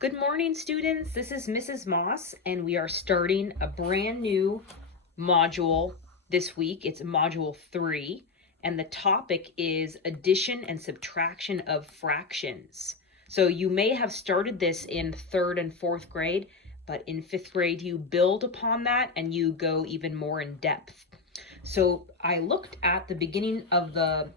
Good morning, students. This is Mrs. Moss, and we are starting a brand new module this week. It's module 3, and the topic is addition and subtraction of fractions. So you may have started this in 3rd and 4th grade, but in 5th grade you build upon that and you go even more in depth. So I looked at the beginning of the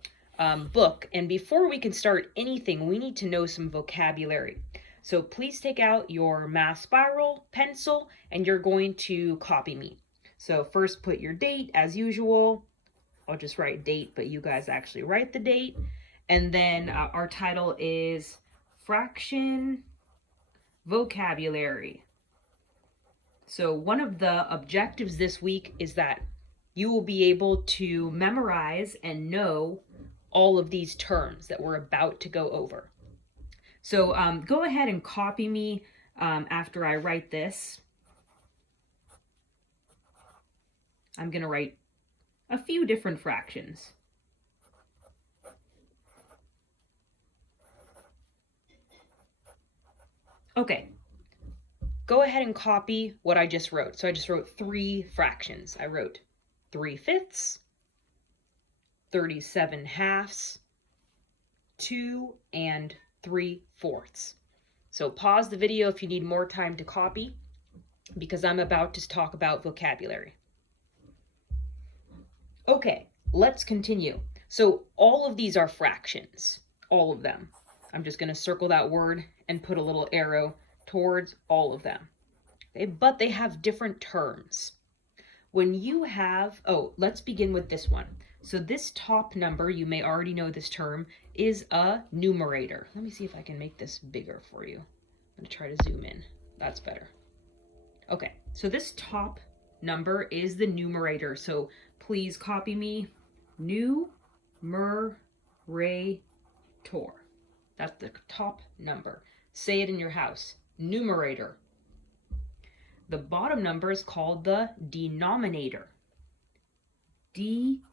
book, and before we can start anything, we need to know some vocabulary. So please take out your math spiral pencil and you're going to copy me. So first put your date as usual. I'll just write date, but you guys actually write the date. And then our title is Fraction Vocabulary. So one of the objectives this week is that you will be able to memorize and know all of these terms that we're about to go over. So go ahead and copy me after I write this. I'm going to write a few different fractions. Okay, go ahead and copy what I just wrote. So I just wrote 3 fractions. I wrote 3/5, 37 halves, 2 and 3/4. So pause the video if you need more time to copy, because I'm about to talk about vocabulary. Okay, let's continue. So all of these are fractions, all of them. I'm just going to circle that word and put a little arrow towards all of them. Okay, but they have different terms. When you have, let's begin with this one. So this top number, you may already know this term, is a numerator. Let me see if I can make this bigger for you. I'm going to try to zoom in. That's better. Okay, so this top number is the numerator. So please copy me. Numerator. That's the top number. Say it in your house. Numerator. The bottom number is called the denominator. Denominator.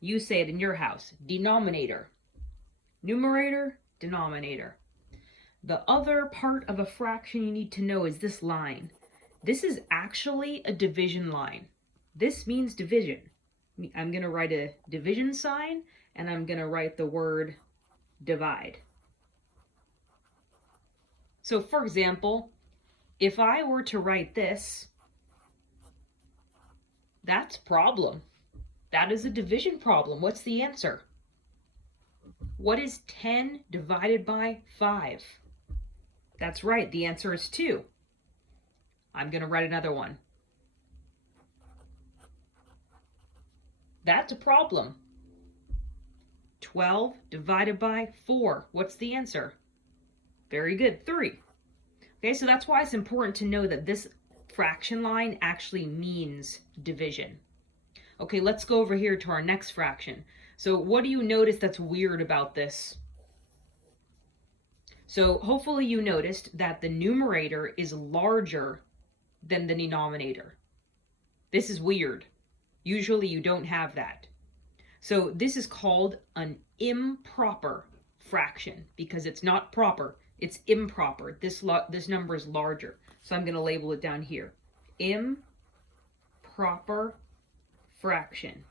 You say it in your house. Denominator. Numerator, denominator. The other part of a fraction you need to know is this line. This is actually a division line. This means division. I'm going to write a division sign, and I'm going to write the word divide. So for example, if I were to write this, that's problem. That is a division problem. What's the answer? What is 10 divided by 5? That's right, the answer is 2. I'm going to write another one. That's a problem. 12 divided by 4. What's the answer? Very good, 3. Okay, so that's why it's important to know that this fraction line actually means division. Okay, let's go over here to our next fraction. So what do you notice that's weird about this? So hopefully you noticed that the numerator is larger than the denominator. This is weird. Usually you don't have that. So this is called an improper fraction because it's not proper. It's improper. This number is larger. So I'm going to label it down here. Improper fraction.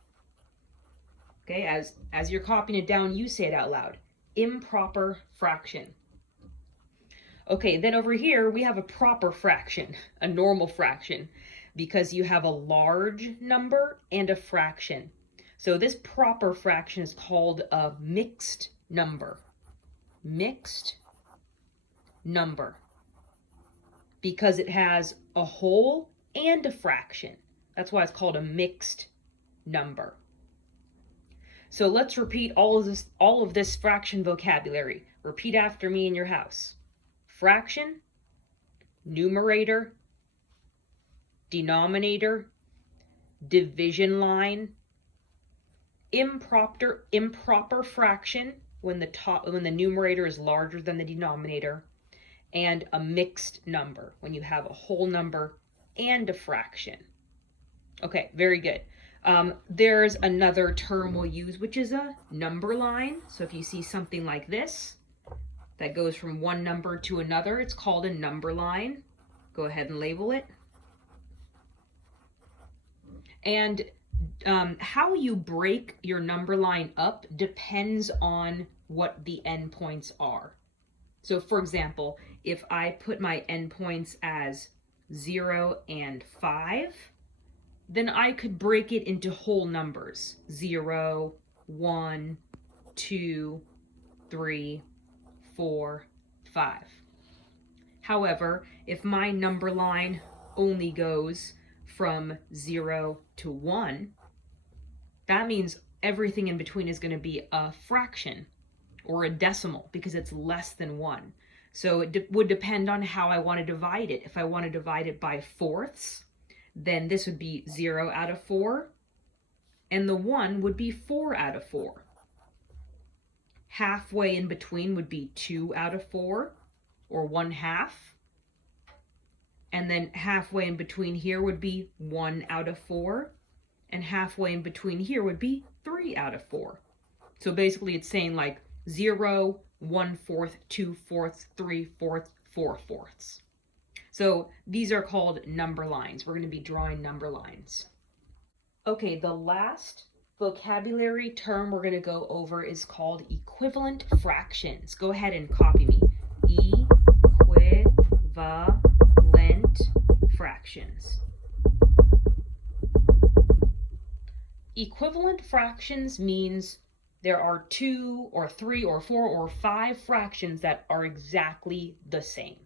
Okay, as you're copying it down, you say it out loud. Improper fraction. Okay, then over here we have a proper fraction, a normal fraction, because you have a large number and a fraction. So this proper fraction is called a mixed number. Mixed number. Because it has a whole and a fraction. That's why it's called a mixed number. So let's repeat all of this fraction vocabulary. Repeat after me in your house. Fraction, numerator, denominator, division line, improper fraction when the numerator is larger than the denominator, and a mixed number when you have a whole number and a fraction. Okay, very good. There's another term we'll use, which is a number line. So if you see something like this that goes from one number to another, it's called a number line. Go ahead and label it. And how you break your number line up depends on what the endpoints are. So for example, if I put my endpoints as 0 and 5, then I could break it into whole numbers. 0, 1, 2, 3, 4, 5. However, if my number line only goes from 0 to 1, that means everything in between is going to be a fraction or a decimal because it's less than 1. So it would depend on how I want to divide it. If I want to divide it by fourths, then this would be 0 out of 4, and the 1 would be 4 out of 4. Halfway in between would be 2 out of 4, or 1/2. And then halfway in between here would be 1 out of 4, and halfway in between here would be 3 out of 4. So basically it's saying like 0, 1/4, 2/4, 3/4, 4/4. So these are called number lines. We're going to be drawing number lines. Okay, the last vocabulary term we're going to go over is called equivalent fractions. Go ahead and copy me. Equivalent fractions. Equivalent fractions means there are 2 or 3 or 4 or 5 fractions that are exactly the same.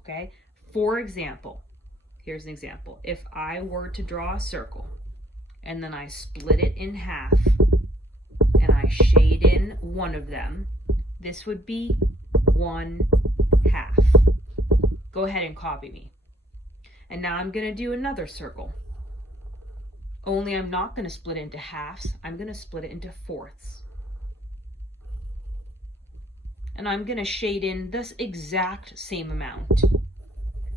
Okay? For example, here's an example. If I were to draw a circle and then I split it in half and I shade in one of them, this would be 1/2. Go ahead and copy me. And now I'm going to do another circle. Only I'm not going to split it into halves. I'm going to split it into fourths. And I'm going to shade in this exact same amount.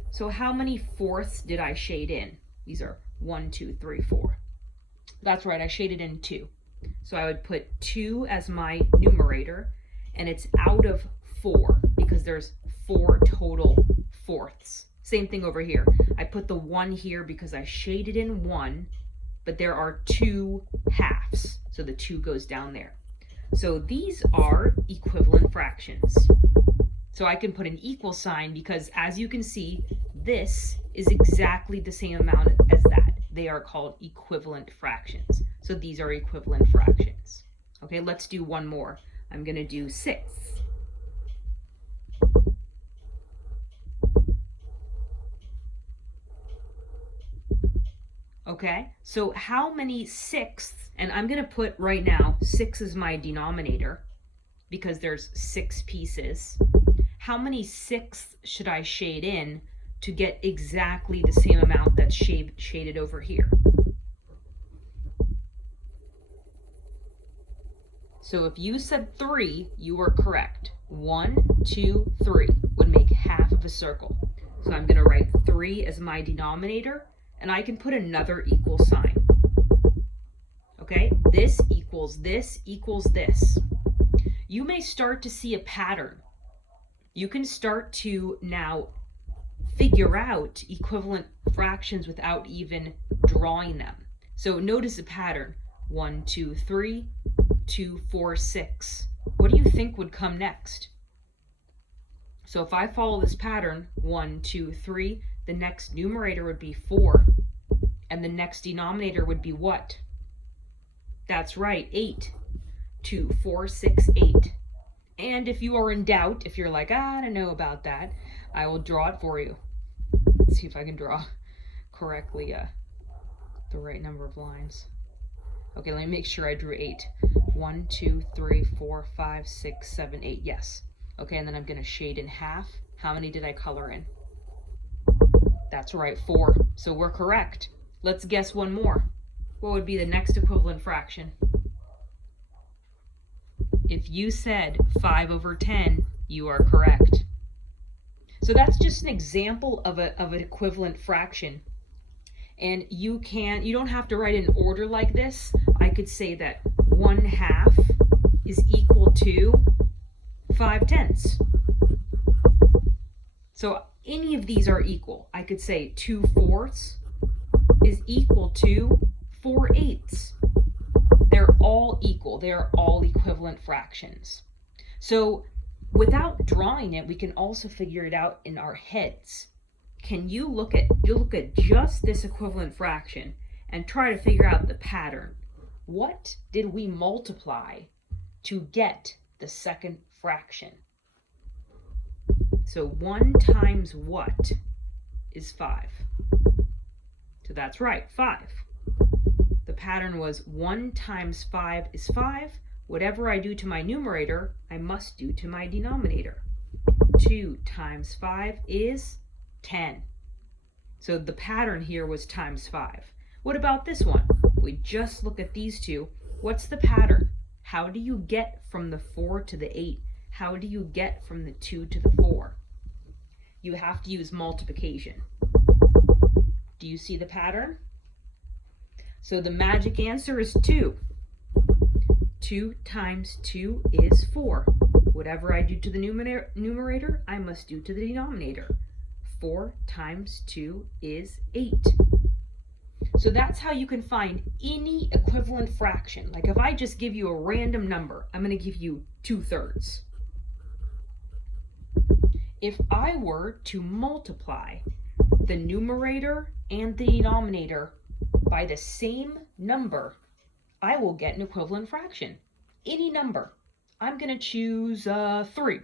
So how many fourths did I shade in? These are 1, 2, 3, 4. That's right, I shaded in 2. So I would put 2 as my numerator, and it's out of 4 because there's 4 total fourths. Same thing over here. I put the 1 here because I shaded in 1, but there are 2 halves. So the 2 goes down there. So these are equivalent fractions. So I can put an equal sign because, as you can see, this is exactly the same amount as that. They are called equivalent fractions. So these are equivalent fractions. Okay, let's do one more. I'm going to do 6. Okay, so how many sixths, and I'm going to put right now 6 is my denominator because there's 6 pieces. How many sixths should I shade in to get exactly the same amount that's shaded over here? So if you said 3, you were correct. 1, 2, 3 would make half of a circle. So I'm going to write 3 as my denominator, and I can put another equal sign. Okay, this equals this equals this. You may start to see a pattern. You can start to now figure out equivalent fractions without even drawing them. So notice a pattern. 1, 2, 3, 2, 4, 6. What do you think would come next? So if I follow this pattern, 1, 2, 3, the next numerator would be 4. And the next denominator would be what? That's right, 8. 2, 4, 6, 8. And if you are in doubt, if you're like, I don't know about that, I will draw it for you. Let's see if I can draw correctly the right number of lines. Okay, let me make sure I drew 8. 1, 2, 3, 4, 5, 6, 7, 8. Yes. Okay, and then I'm going to shade in half. How many did I color in? That's right, 4. So we're correct. Let's guess one more. What would be the next equivalent fraction? If you said 5/10, you are correct. So that's just an example of an equivalent fraction. And you don't have to write in order like this. I could say that 1/2 is equal to 5/10. So any of these are equal. I could say 2/4 is equal to 4/8. They're all equal. They're all equivalent fractions. So without drawing it, we can also figure it out in our heads. Can you look at just this equivalent fraction and try to figure out the pattern? What did we multiply to get the second fraction? So 1 times what is 5? So that's right, 5. The pattern was 1 times 5 is 5. Whatever I do to my numerator, I must do to my denominator. 2 times 5 is 10. So the pattern here was times 5. What about this one? We just look at these two. What's the pattern? How do you get from the 4 to the 8? How do you get from the 2 to the 4? You have to use multiplication. Do you see the pattern? So the magic answer is 2. 2 times 2 is 4. Whatever I do to the numerator, I must do to the denominator. 4 times 2 is 8. So that's how you can find any equivalent fraction. Like if I just give you a random number, I'm going to give you 2/3. If I were to multiply the numerator and the denominator by the same number, I will get an equivalent fraction. Any number. I'm going to choose 3.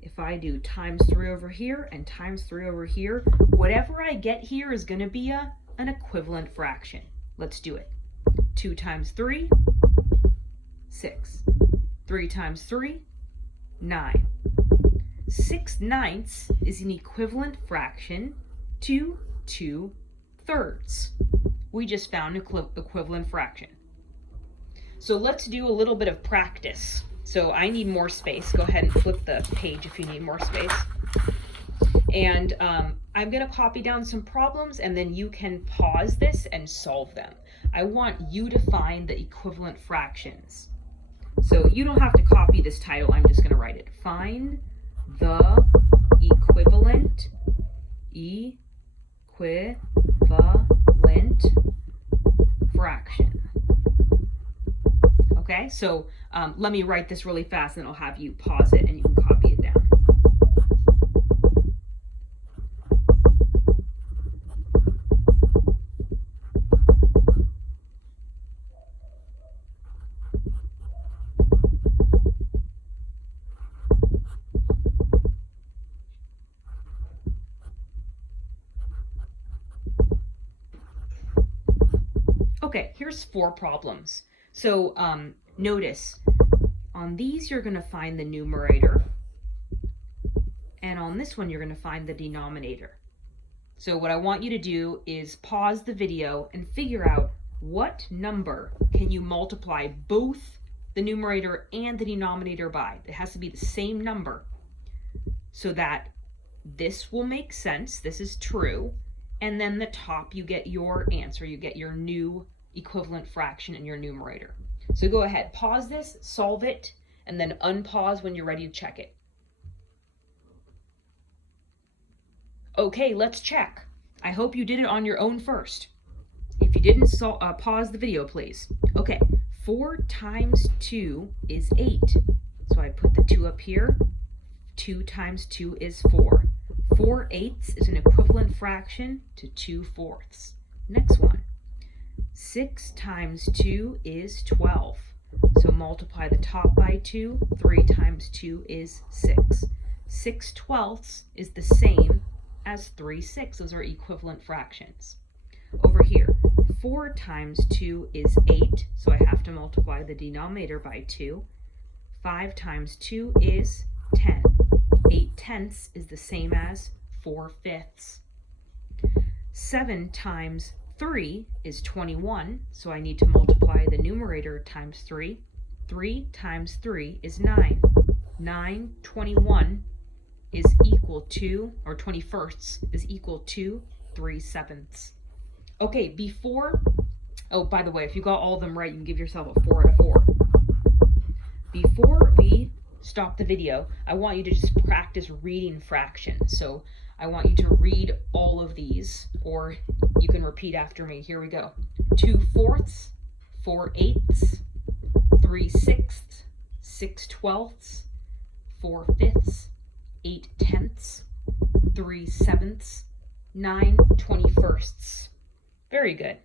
If I do times 3 over here and times 3 over here, whatever I get here is going to be an equivalent fraction. Let's do it. 2 times 3, 6. 3 times 3, 9. 6/9 is an equivalent fraction to 2/3. We just found an equivalent fraction. So let's do a little bit of practice. So I need more space. Go ahead and flip the page if you need more space. And I'm going to copy down some problems, and then you can pause this and solve them. I want you to find the equivalent fractions. So you don't have to copy this title. I'm just going to write it. Find the equivalent fraction. Okay, so let me write this really fast, and I'll have you pause it and you can copy it down. Okay, here's 4 problems. So notice, on these you're going to find the numerator, and on this one you're going to find the denominator. So what I want you to do is pause the video and figure out what number can you multiply both the numerator and the denominator by. It has to be the same number so that this will make sense, this is true, and then the top you get your answer, you get your new equivalent fraction in your numerator. So go ahead, pause this, solve it, and then unpause when you're ready to check it. Okay, let's check. I hope you did it on your own first. If you didn't, pause the video, please. Okay, 4 times 2 is 8. So I put the 2 up here. 2 times 2 is 4. 4/8 is an equivalent fraction to 2/4. Next one. 6 times 2 is 12. So multiply the top by 2. 3 times 2 is 6. 6/12 is the same as 3/6. Those are equivalent fractions. Over here, 4 times 2 is 8. So I have to multiply the denominator by 2. 5 times 2 is 10. 8/10 is the same as 4/5. 7 times 3 is 21, so I need to multiply the numerator times 3. 3 times 3 is 9. 9/21 is equal to, or 21st is equal to 3/7. Okay, oh, by the way, if you got all of them right, you can give yourself a 4 out of 4. Before we stop the video, I want you to just practice reading fractions. So I want you to read all of these, or you can repeat after me. Here we go. 2/4, 4/8, 3/6, 6/12, 4/5, 8/10, 3/7, 9/21. Very good.